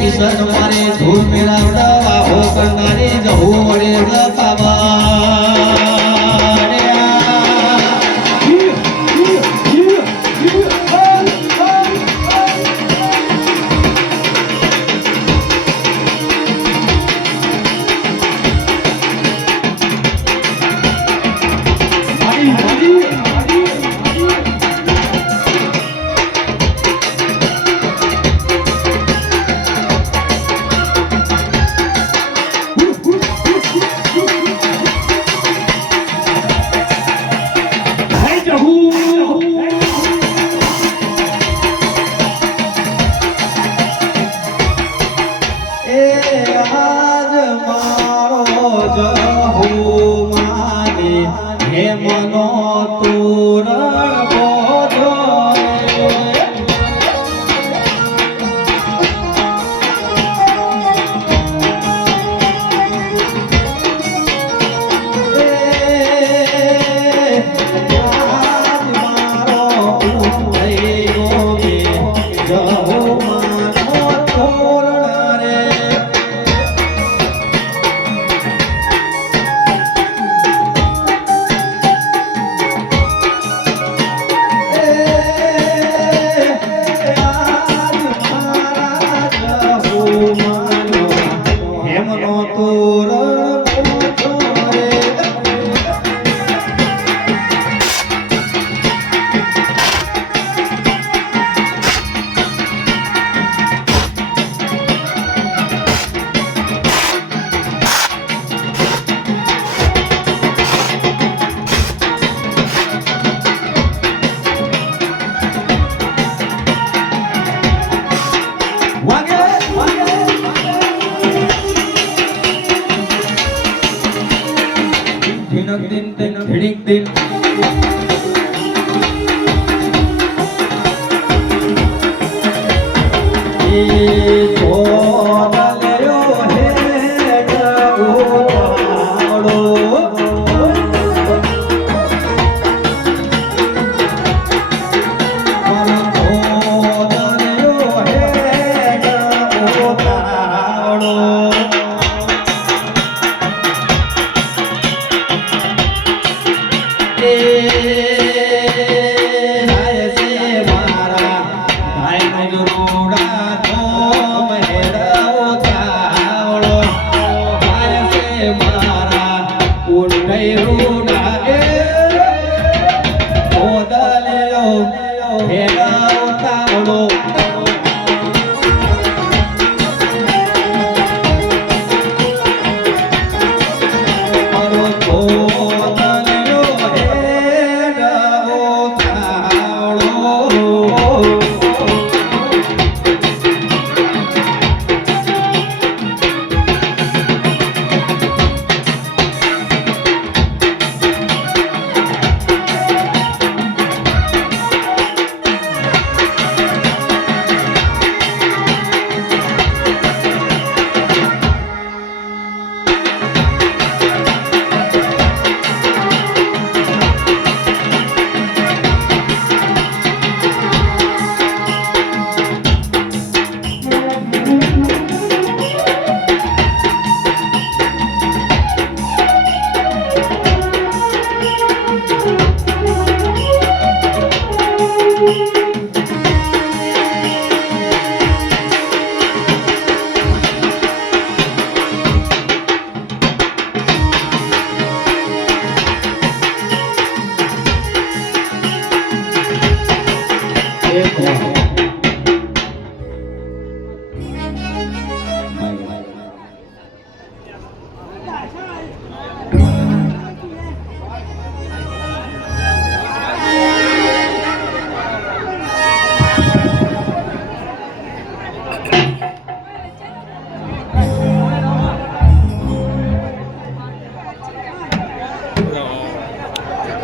કિશન મારે ધૂળ મેળવડા વાહો કરનારી જહુ વડે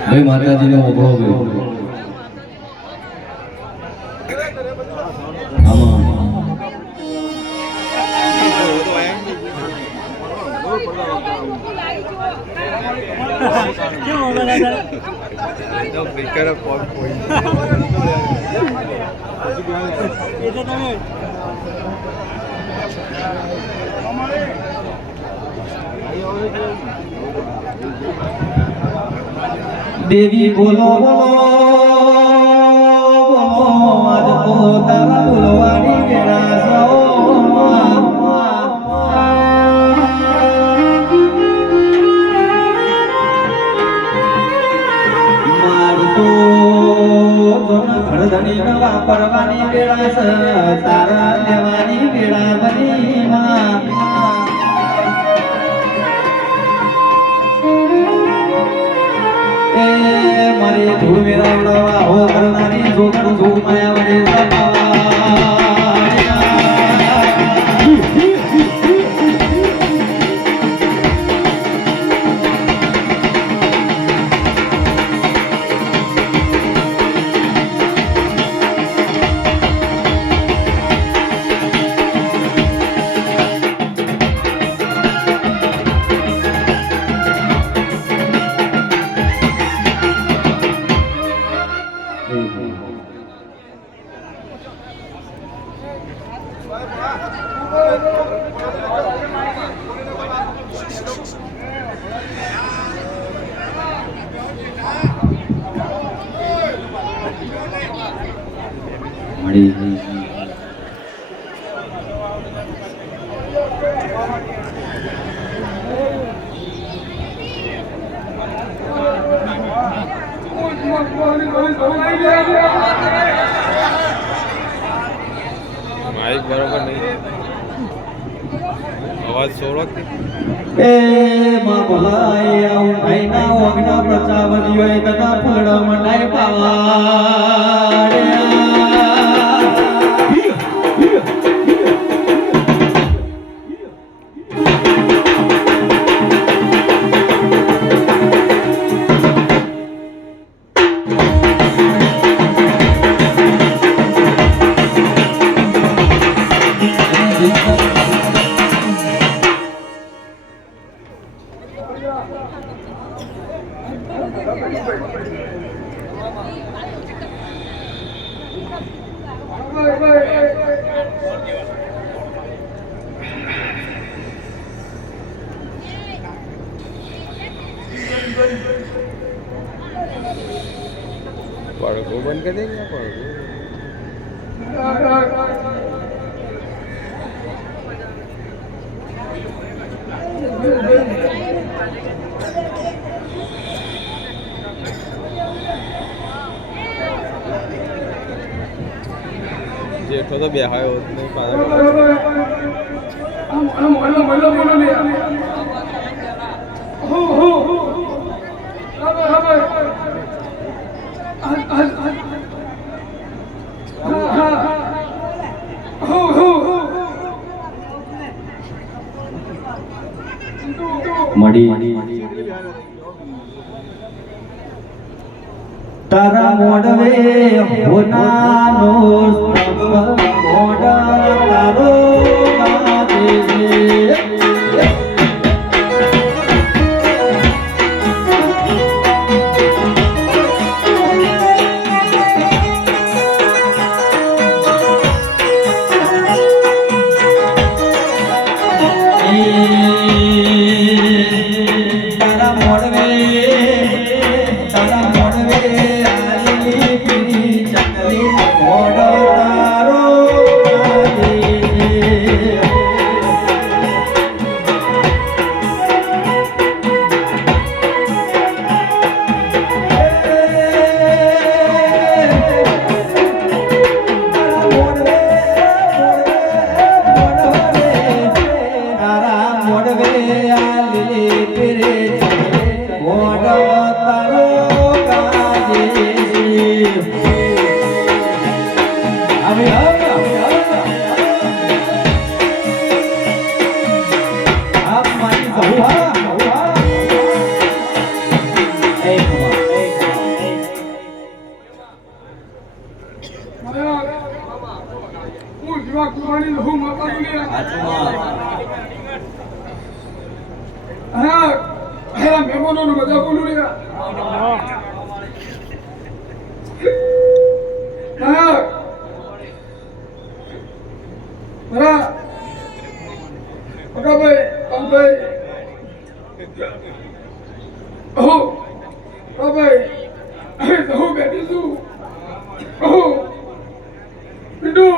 ભાઈ માતાજીનો ઓગળો ગયો આમાં દેવી બોલો બોલો બોલો આજ તો તારા બોલવાની વેળા સૌ મારું તો ઘડધણી વાપરવાની વેળા છે તારા લેવાની વેળા બની માં મારી ધૂળ મેળવવા હો કરનારી જોગણ ધૂળ માયા વડે મળી માઇક બરોબર નહીં અવાજ સોળક એ માં ભલાઈ આવું ભાઈ ના ઓગના પ્રચાવલીઓ એ તથા ફૂલડા મનાય પાવાડ્યા પડઘો બંધ કરી દે ને પડઘો જેઠો તો બેહાયો હોત નહીં મળી તારા મોડવે હોનાનો સ્તંભ મોડા તારો લાગે તારા મોડવે આલી પીરી ચકલી મોડો તારો બોલો ને બધા બોલું રે નાયક બરા પકાભાઈ કામભાઈ કહો પકાભાઈ કહું બેઠી છું કહો પિન્ટુ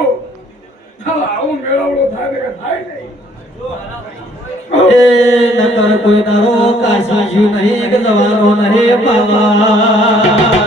આવો મેળાવડો થાય ને કે થાય નહીં એ નકર કોઈ તારો કાશી નહીં કે જવાનો નહીં પાવા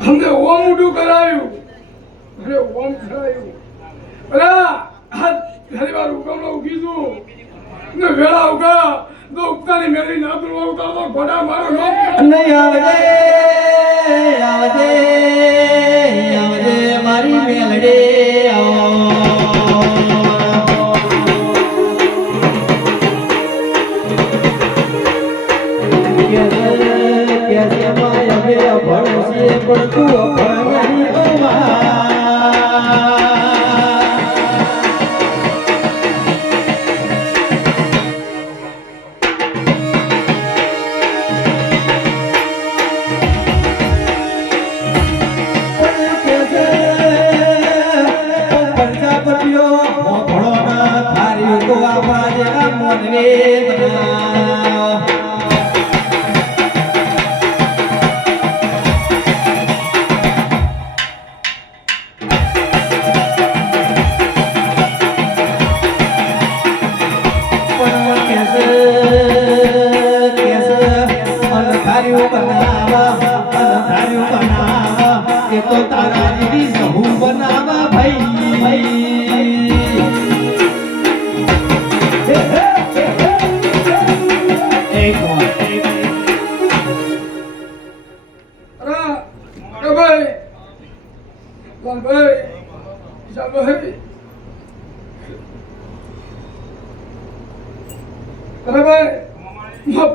हमने ओम उठू कराયું અરે ઓમ કરાયું અલા હાથ ઘણી વાર ઉગમનો ઉગીશું ને વેળા ઉગા તો ઉગતાની મેળી ના દુરવા ઉતારતો ઘોડા મારો નહીં આવજે આવજે આવજે મારી મેલડે તો તારા દીદી સહુ બનાવા ભાઈ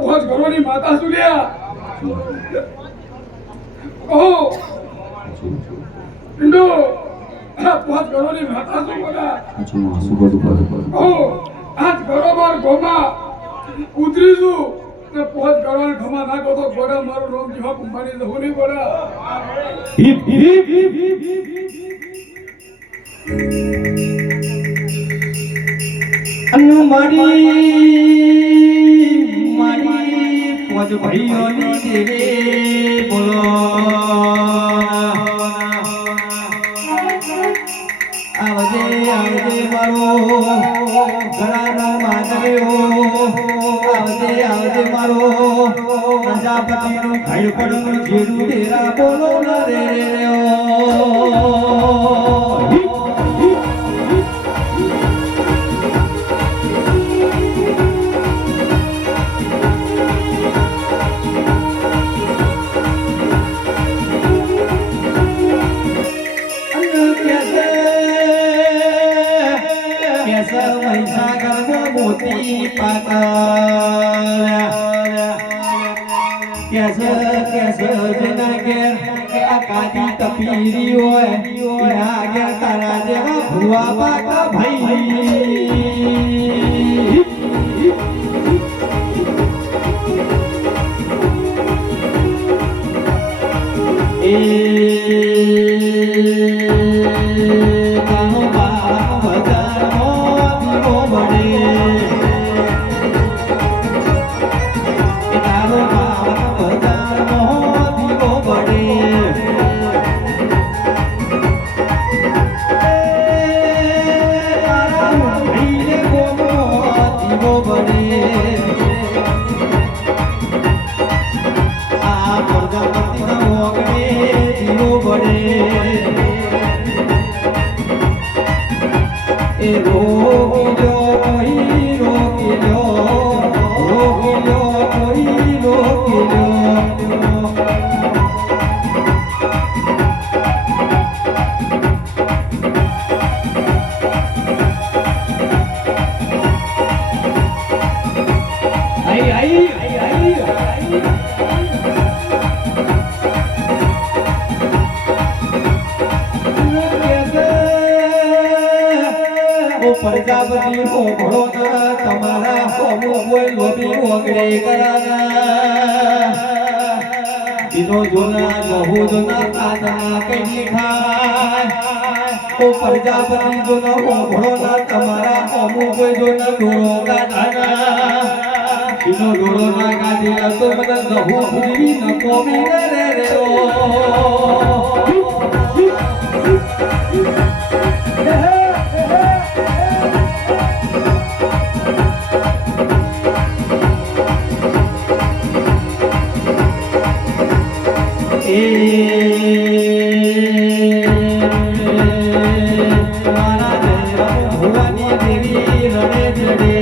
પહોંચ ઘરોની માતા સુલ્યા કહો પિંડો પહોંચ ઘરોની માતા શું બોલા કહો આજ બરોબર ગોમા ઉતરીશું ને પહોંચ ઘરોને ઘમા નાખો તો ગોડા મારું રોમ જીવા કુંભાની જવું નહીં બોલા પોચ ભાઈઓની દેવે બોલો આવજે આવજે મારો ઘરાનો માદર્યો આવજે આવજે મારો પ્રજાપતિનું ઘડપડનું જીરું ડેરા બોલો ન રે મોતી પાતા કેસ જેના ઘેર આ કાદી તપીરી હોય એના ઘેર તારા જેવા ભુવા પાકા ભાઈ Hey પ્રજાપતિ હો ભળો ના તમારા હોમો કોઈ લોભી ઓગળે કરાના ઈનો જોના લહુ જોના કાદના કઈ ખાય ઓ પ્રજાપતિ જોનો હો ભળો ના તમારા હોમો કોઈ જોના ડોળો ગાના ઈનો ડોળો ના ગાડી તો મને લહુ ખુદી ન કોમી રે રે ઓ ભવાની દેવી રડે જડે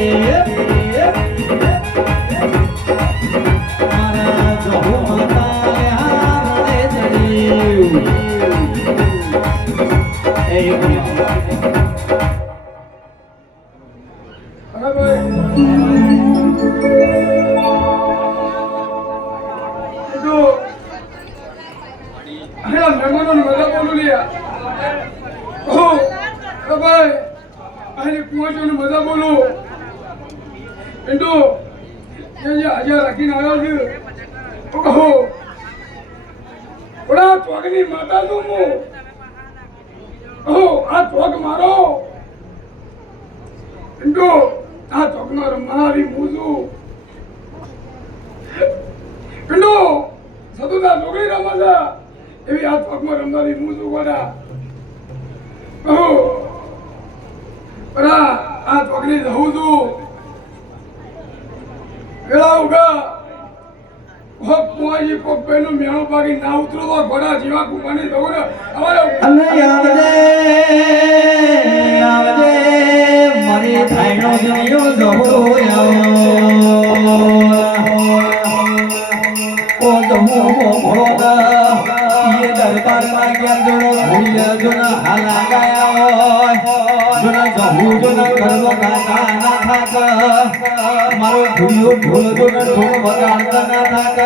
મારા જહુ માતા રડે જડે અરે ભાઈ તો આયા મહેમાનોને મજા બોલું લ્યા ઓ ભાઈ આને કુવાચોને મજા બોલું એંડો જે આજે રાખીને આવ્યો છે ઓહો ઓડા ચોકની માતા તું હું ઓહો આ ચોક મારો એંડો આ ચોકનો રમનારી મૂજું એંડો સતુતા છોકરી રમે છે એવી આ ચોકમાં રમનારી મૂજું ગોડા ઓહો ઓડા આ ચોકની જવું છું વેળા ઉગા હોક કુવાજી કોક પેલું મેણો પાકી ના ઉતરો તો ઘોડા જીવા કુવાની જવું ને અમારે અને આવજે મારી થાયનો જણ્યો જહો ઓ જહો ભોળો ये दरबार में ज्ञान जोड़ो भूलिया जो ना हाला गया जो ना जहू जो ना करलो गाता ना थाक मारो भूलियो भूल जो ना ढोल बजाता ना थाक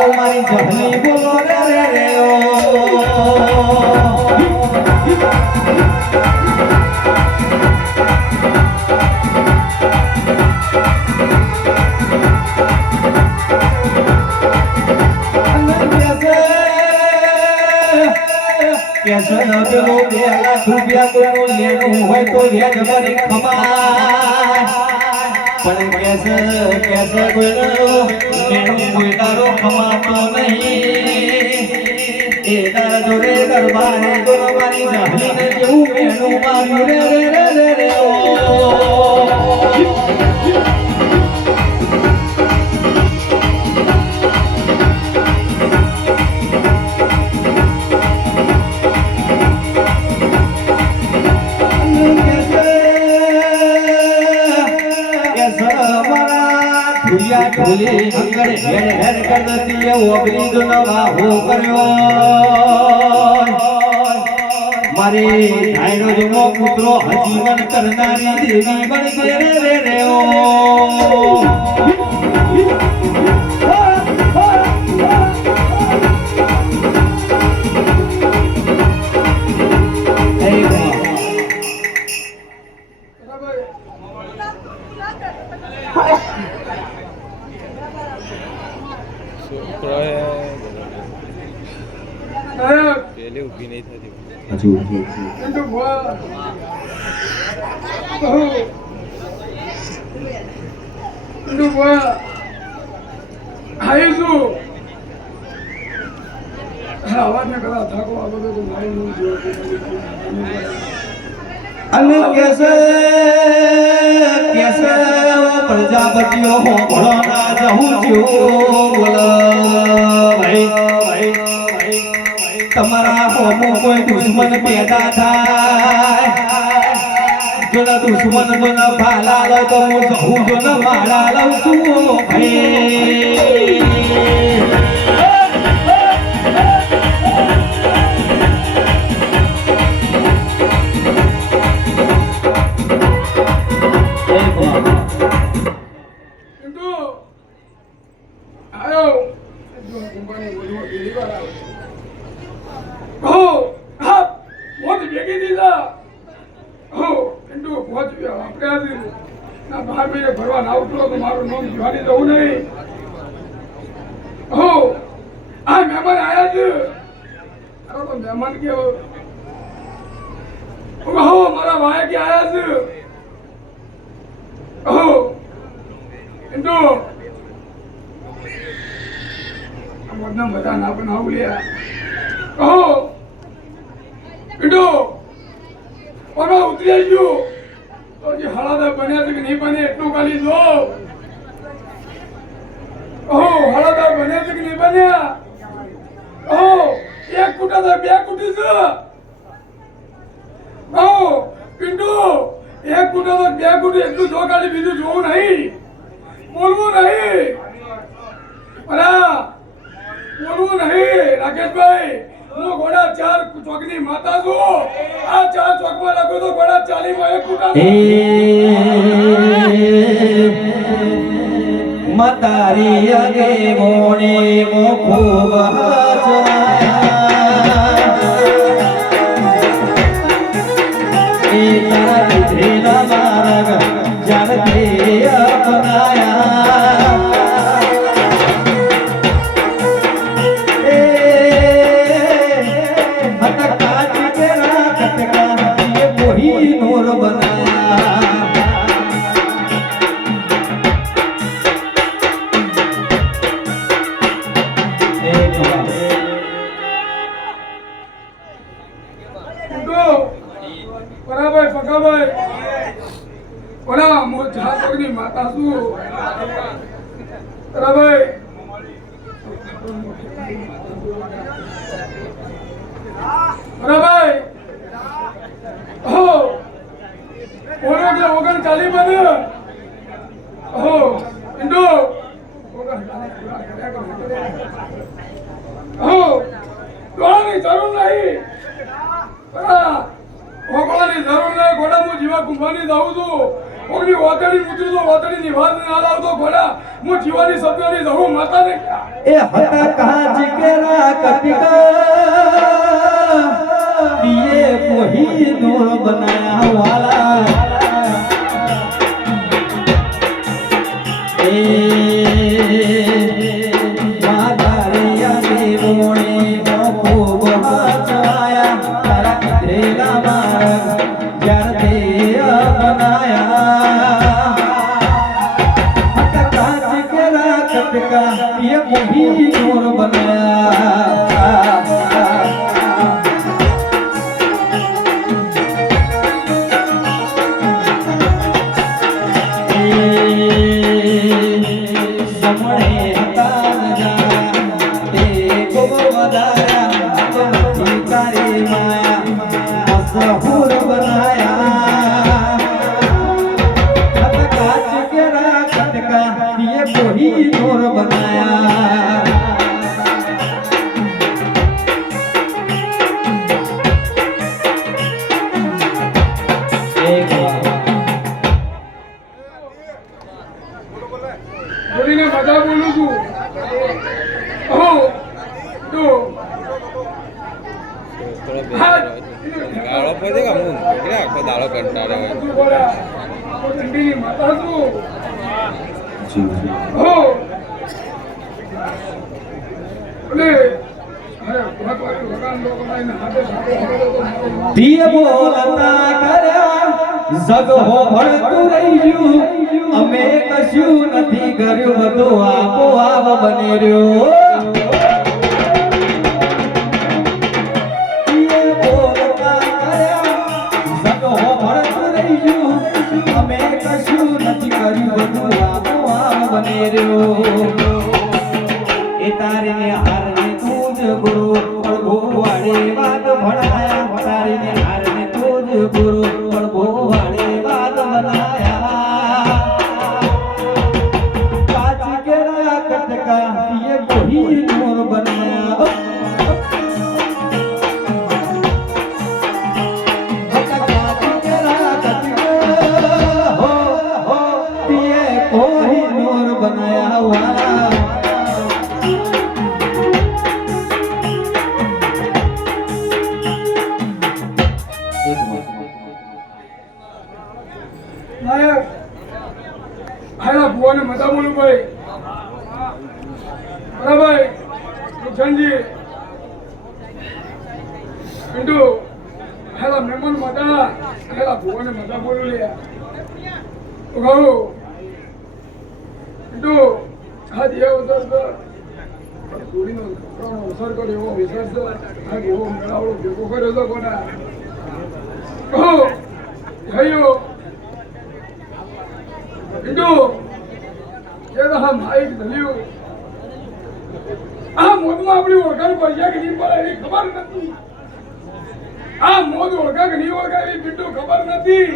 तो मारी जहली बोलो रे रे रे ओ कैसे न पेलो 2 लाख रुपया को लेनो होय तो व्याज भरी खमाय पण कैसे कैसे कोइनो मेनो कोई दारो खमातो नहीं ए दार जोरे दरबारे तो मारी जहली ने जेऊ मेनो मारी रे रे रे रे रे ओ ढोली अंगड़ हेर हेर कर दती है ओबली जो नवा हो करयो मारे धायरो जो मो पुत्रो हजीवन करनारी देवी बन के रे रे रे ओ પેલી ઊભી નહીં થતી એંડો ભોળા ઓહો એંડો ભોળા આયુ છું આવાજને કદા થાકો આ બધો તો મારી નું જો અને कैसे कैसे प्रजापतियो हो भड़ो ना जहू जो बोला भाई તમારા હોમો કોઈ દુશ્મન પેદા થાય જો ના દુશ્મન જો ના ભાલા લો તો હું જહું જો ના માળા લઉં છું ભાઈ પહોંચ્યો આપણે આજે ના 12 મહિને ભરવા ના ઉતરો તો મારું નામ જીવાની જવું નહીં. હો આ મહેમાન આયા છે. અરે તો મહેમાન કેવો હો મારા ભાઈ કે આયા છે. હો ઇન્દુ બધા બધા ના બનાવું લ્યા. હો ઇન્દુ ઓનો ઉતરી ગયો તો જે હળાદા બન્યા છે કે નહીં બને એટલું ખાલી જો. હળાદા બન્યા છે કે નહીં બન્યા. એક કુટા તો બે કુટી છે. પિન્ટુ એક કુટા તો બે કુટી એટલું જો ખાલી બીજું જોવું નહીં બોલવું નહીં. અલા બોલવું નહીં રાકેશભાઈ. હું ઘોડા 4 ચોકની માતા છું. આ 4 ચોકમાં લખો તો ઘોડા 40 માં એક કુટા મતારી અગે મોણે મો ખૂબ એ તારા વિધેલા માર્ગ જાણતે અપનાયા. એ હત કાચ કેરા કટકા એ મોહી નૂર બનાયા. બરાબર પકાભાઈ ઓલા મો જાતકની માતા છું. બરાબર બરાબર હો ઓલો કે 39 બને. હો ઇન્દુ હો દોવાની જરૂર નહીં. ભોગવાની જરૂર નહીં. ઘોડા હું જીવા કુંભાની જાઉં છું. કોઈની વાતડી મૂકું તો વાતડીની વાત ના લાવતો ઘોડા હું જીવાની શબ્દોની જવું માતાને. એ હતા કાચ કેરા કટકા દિયે કોહી નૂર બનાયા વાલા. એ માતારિયા દેવોણે ખૂબ વાચાયા તારા વિધેલા માર્ગ જાણતે અપનાયા. હતા કાચ કેરા કટકા ये मोही नूर बनाया. समणे हता नजारा ते खूब वधाया तो तारी माया असहूर बनाया. हत काच केरा कटका ये मोही नूर बनाया. બોલીને બધા બોલું છું. હો તો ગાળો પડે કે હું એટલે આખો દાડો કંટાળે હોય. ઠંડીની માતા છું. હો એટલે અરે ભગવાન ભગવાન લોકો ના હાથે સાથે દિય બોલતા કર્યા જગ હો ભળતું રહ્યું. અમે કશું નથી કર્યું બધું આપોઆપ બની રહ્યો. દિય બોલતા કર્યા જગ હો ભળતું રહ્યું. અમે કશું નથી કર્યું બધું આપોઆપ બની રહ્યો. એ તારીને હારને તું જ ગુરુ પડભો વાળે વાત ભણાયા. તારીને હારને તું જ ગુરુ પડભો વાળે વાત બનાયા. કાચ કેરા કટકા ये कोही नूर बनाया. काच केरा कटका हो ये कोही नूर बनाया. નાયક આયા ભુવાને મજા બોલું ભાઈ બરાબર નુકસાનજી પિન્ટુ હેલા મહેમાન મજા હેલા ભુવાને મજા બોલું લે તો કહું પિન્ટુ આજ એવો દર્દ પૂરીનો કપડાનો અસર કર્યો એવો વિશ્વાસ છે આજ એવો મેળાવડો ભેગો કર્યો હતો કોના કહો થયો પિન્ટુ એ તો હા માઇક ધલ્યું આ મોદમાં આપણી ઓળખાણ પડશે કે નહીં પડે એવી ખબર નથી આ મોદ ઓળખા કે નહીં ઓળખા એવી પિન્ટુ ખબર નથી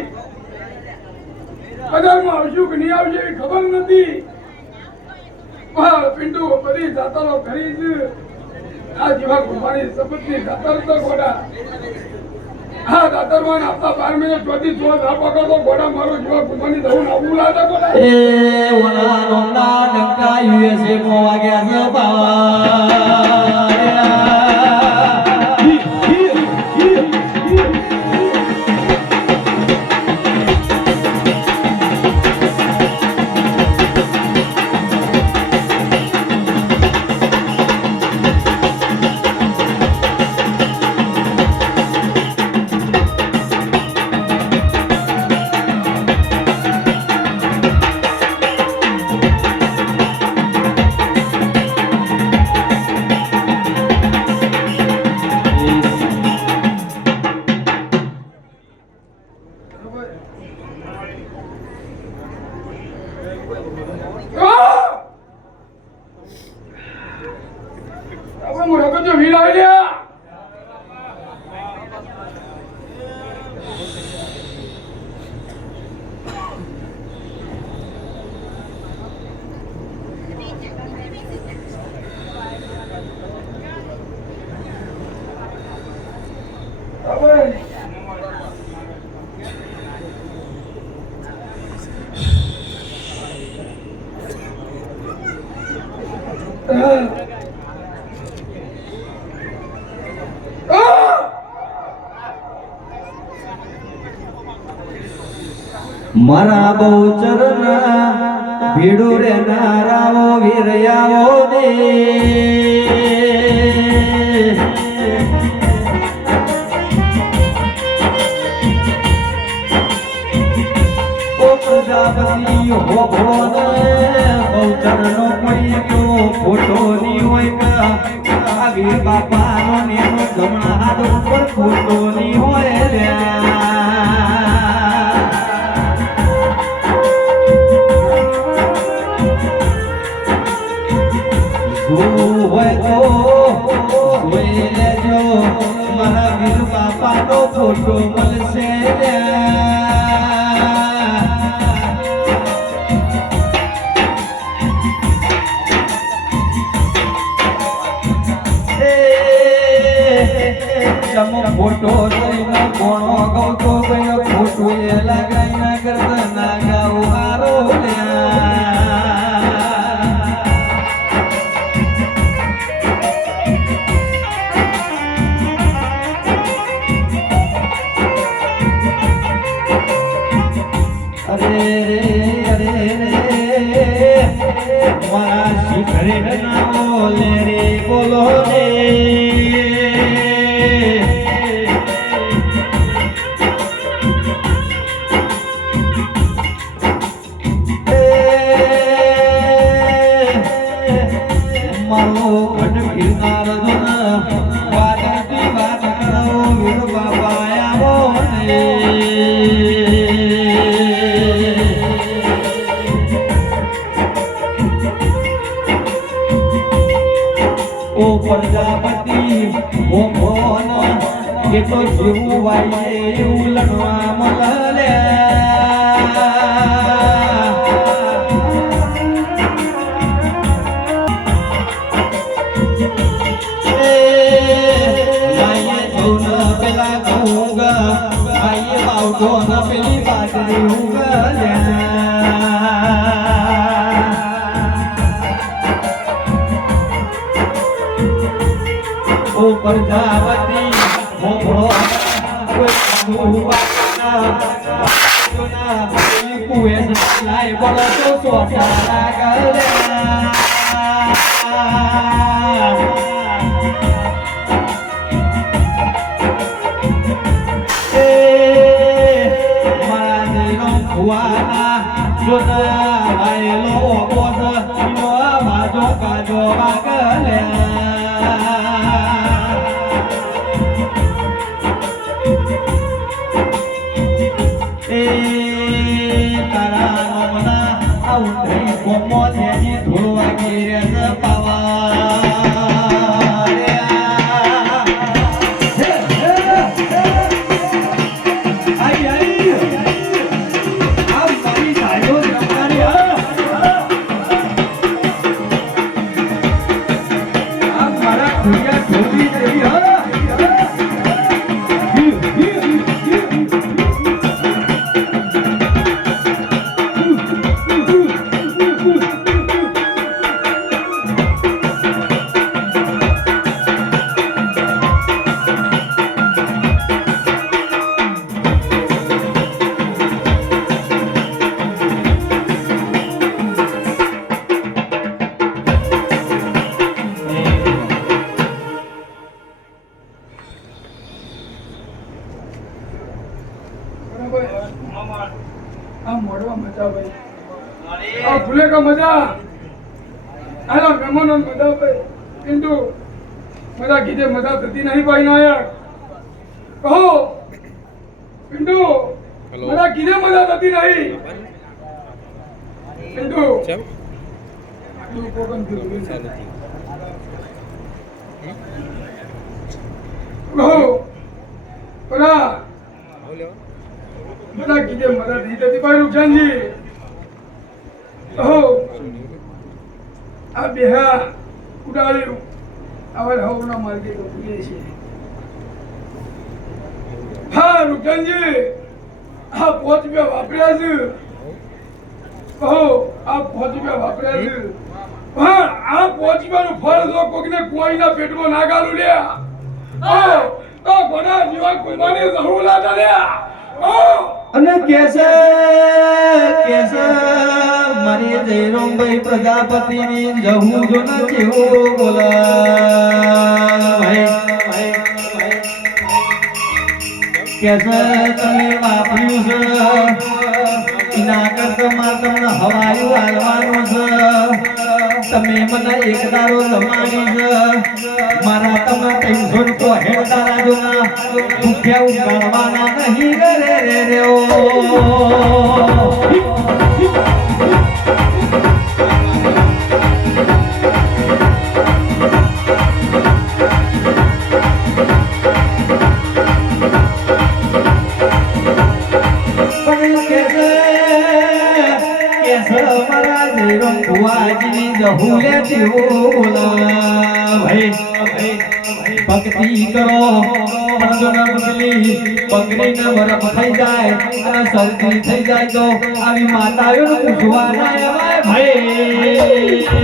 બજારમાં આવશું કે નહીં આવશે એવી ખબર નથી પિન્ટુ બધી જાતરો કરી જ આ જેવા કુમારી સપતની જાતર તો ગોડા હા દાતરવાન આપતા 12 મહિને 24 ના પકડતો ગોડા મારો જેવા કુમારી દઉં આવું લાગતા ગોડા એ ઓલા નોના ડંકા યુએસએ મો વાગ્યા છે આપણે મોઢા પર જો વીર આવી રહ્યા મારા બહુચરના ભીડું રે નારાઓ વીરયાઓ દે ઓ પ્રજાપતિ હો ભોને બહુચરનો કોઈ ગયો ફોટો ની હોય આ વીર બાપાનો નેનો જમણા હાથ ઉપર ફોટો ની હોય રે મારા વીર બાપાનો ફોટો મળશે ફોટો લઈને કોણો ગૌતો ફોટો એ લગાઈ ના કરતા ના ગાવ હારો મારા શિખરે નામો લે રે બોલો રે મારો ઘટ ગિરનાર વાદતી વાત કરો વીર બાબા આવો ને ઓ પ્રજાપતિ ઓ ભોન એ તો જીવું વાઈએ એવું લડવા મળે પેલા કહુંગા આઈએ બાવતો ન પેલી બાટલી ઉગલ્યા ઓ પ્રજાપતિ મોભળો કોઈ કુએ લાય બોલો તો સોસારા ગલ્યા જોતા વાયલો બોસ નો બાજો કાજો વાગલ્યા એ તારા નમના આઉંધઈ કોમો થેની ધોળવા ગીરસ પાવા फूले का मजा आला मेहमानों मजा पे किंतु मजा कीजिए मजा देती नहीं पाई नायक कहो किंतु मजा कीजिए मजा देती नहीं किंतु कहो परा मजा कीजिए मजा नहीं देती पाई रुकसान जी कहो આ બેહા ઉડાડ્યું હવે હવના માર્ગે તો ભૂલે છે હા રૂકનજી આ 5 રૂપિયા વાપર્યા છે કહો આ 5 રૂપિયા વાપર્યા છે પણ આ 5 રૂપિયાનું ફળ જો કોકને કોઈના પેટમાં ના ગાલું લે તો ઘણા જીવા કુરબાની જરૂર લાગે લે અને કેસે મારી જયરામભાઈ પ્રજાપતિની જહુ જો ન કેવો બોલા ભાઈ કેસે તમે વાપર્યું છે એના કરતા તમને હવાયું હાલવાનું છે તમે મને એક દારો જમાડી છે મારા તમે 300 તો હેડતા જો ના ભૂખ્યા ઉગાડવાના નહીં રે રે ઓ ભક્તિ કરો પગડી ને બરફ થઈ જાય અને શરદી થઈ જાય તો આવી માતાઓને પૂછવા ના આવાય ભાઈ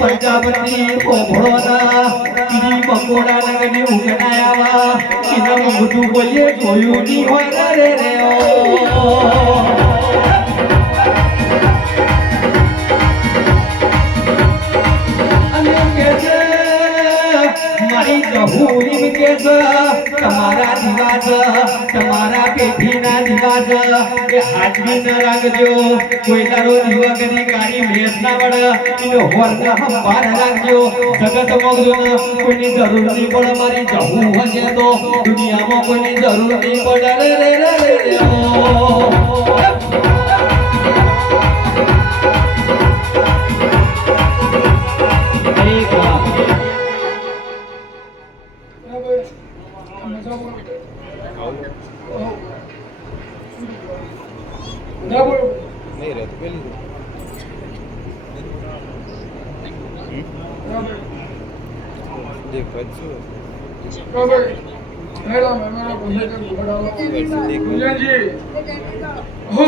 પ્રજાપતિ ભોળોના ઈડી પકોડા નગરની ઉગનાયાવા ઇનામ બધું બોલીએ જોયું ની હોય રે રે ઓ અને કે છે મારી જહુરી કે છે તમારા દિવાજ તમારા પેઠીના દિવાજ એ હાજરી ન રાખજો કોઈ તારો દીવગની ગાડી મેસ ના વડ ઇનો હોરના હંભાર રાખજો જગત મગજો કોઈની જરૂર નહીં પડે મારી જહુ હશે તો દુનિયામાં કોઈની જરૂર નહીં પડે રે રે રે રે ઓ એક વાત નહીં લે તો પેલી દેખ પછી બરાબર મેરા મેરા બોલે કે બડાવો પૂજનજી હો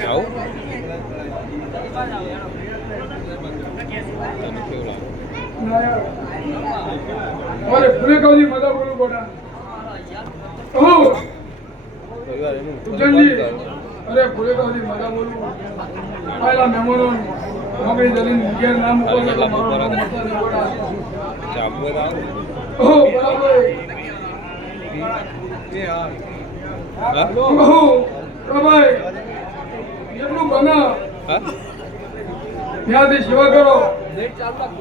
આવ તને કેવું લાગે અરે ભૂલે કૌજી મજા બોલું બોડા હો પરિવાર એનું પૂજનજી અરે ભૂલે કૌજી મજા બોલું પહેલા મહેમાનો મગજ જલીન ઘેર નામ ઉપર તો મારો ચાબુ આવે હો બરાબર હા હો પ્રભાઈ એટલું બના હા ત્યાંથી સેવા કરો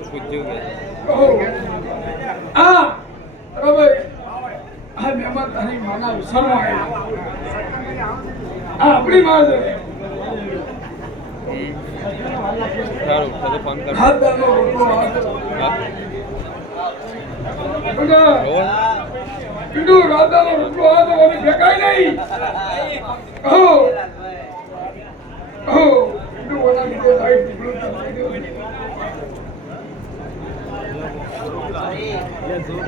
પૂછ્યું કહો આ પ્રભાઈ આ મહેમાન તારી માના વિસરવા આવ્યા આ આપણી માં છે સારું તો ફોન કર હાથ દાનો રોટલો હાથ હા બેટા રોહન કીધું રાધાનો રોટલો હાથ હવે ફેંકાય નહીં કહો કહો કીધું ઓલા નીચે લાઈટ બ્લુ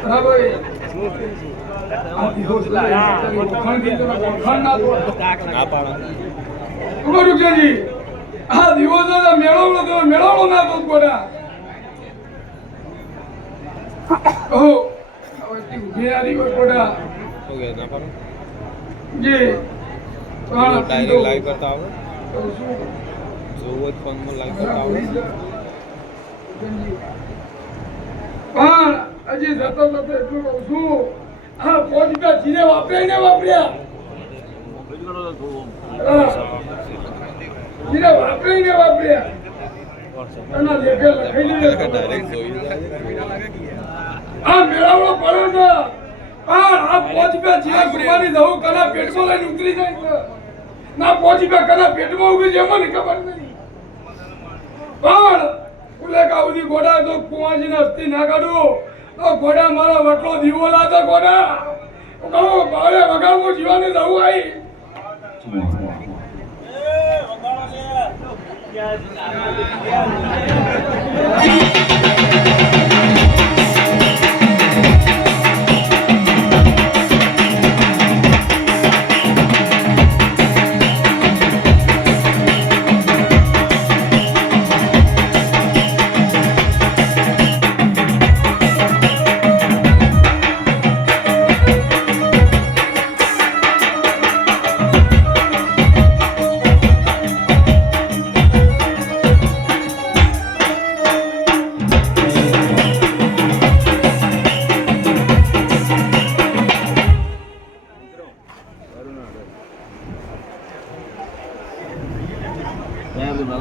હા ભાઈ આ દિવસ ખાન ના તો ના પાડો રૂપિયાજી આ દિવસ મેળવણો ના તો બોલા કહો ઉભી આ દિવસ બોલા ઓકે ના પાડો જી ડાયરેક્ટ લાઈવ કરતા આવડે જોવો જ ફોનમાં લાઈવ કરતા આવડે પણ હજી જતો જતો એટલું કહું છું આ 5 રૂપિયા જીને વાપર્યા ને વાપર્યા જીને વાપરી ને વાપર્યા એના લેખે લખાઈ દીધે ડાયરેક્ટ જોઈ આ મેળાવડો પડ્યો છે પણ આ 5 રૂપિયા જીને કુમારી દઉં કના પેટમાં લઈને ઉતરી જાય છે ના 5 રૂપિયા કના પેટમાં ઉભી છે મને ખબર નહીં પણ ઉલેકા ઉધી ગોડા તો કુંવાજી ને હસ્તી ના કાઢું તો ગોડા મારા વટલો દીવો લાગે ગોડા કહો બારે વગાડવું જીવાની દઉં આવી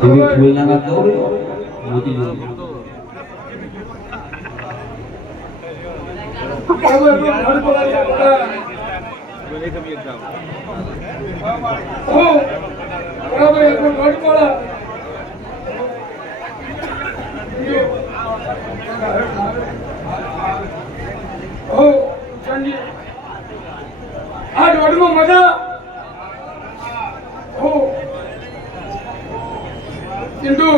એવી ફૂલના ના દો મોટી જોડી આ દોડમાં મજા હો কিন্তু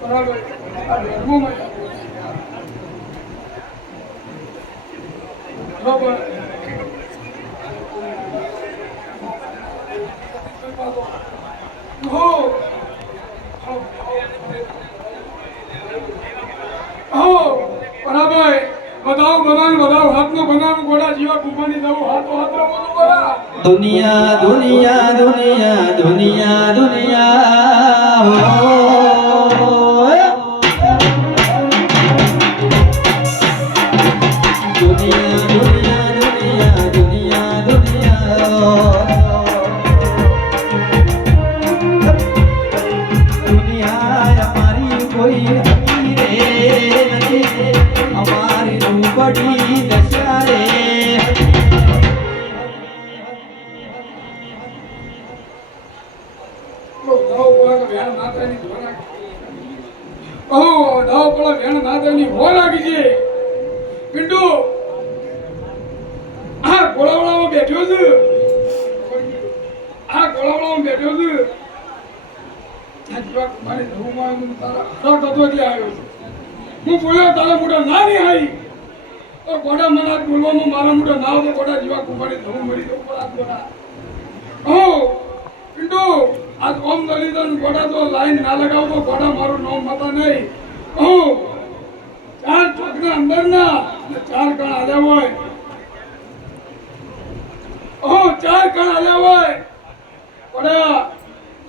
બરાબર આ દોડમાં મજા બરાબર હો હો બરાબર બતાવ હાથનો બનાવ ગોડા જીવા કુંભાની દઉં હાથો હાથ રમો ગોડા દુનિયા દુનિયા દુનિયા દુનિયા દુનિયા હો કોઈ હતી રે નથી અમારી રૂપડી દશા રે પિન્ટુ આ ગોળાવડામાં બેઠો છે આ ગોળાવડામાં બેઠો છે મારી ધૂમાં તારા હરટ હતો એટલે આવ્યો છું હું બોલ્યો તારા મોટા ના નહીં આવી તો ગોડા મને આજ બોલવામાં મારા મોટા ના આવતો ગોડા જેવા કુંભારી ધૂમ મળી દઉં પર આ ગોડા હો પિન્ટુ આજ ઓમ દલિતન ગોડા તો લાઈન ના લગાવતો ગોડા મારું નામ મતા નહીં હો ચાર ચોકના અંદરના અને ચાર કણ આલ્યા હોય ચાર કણ આલ્યા હોય ગોડા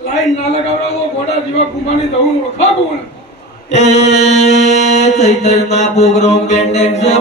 લાઈન ના લગાવડાવો ગોડા જેવા કુંભાની ધૂમ ઓળખા કોણ એ ચૈતરના પ્રોગ્રામ બેન્ડેડ છે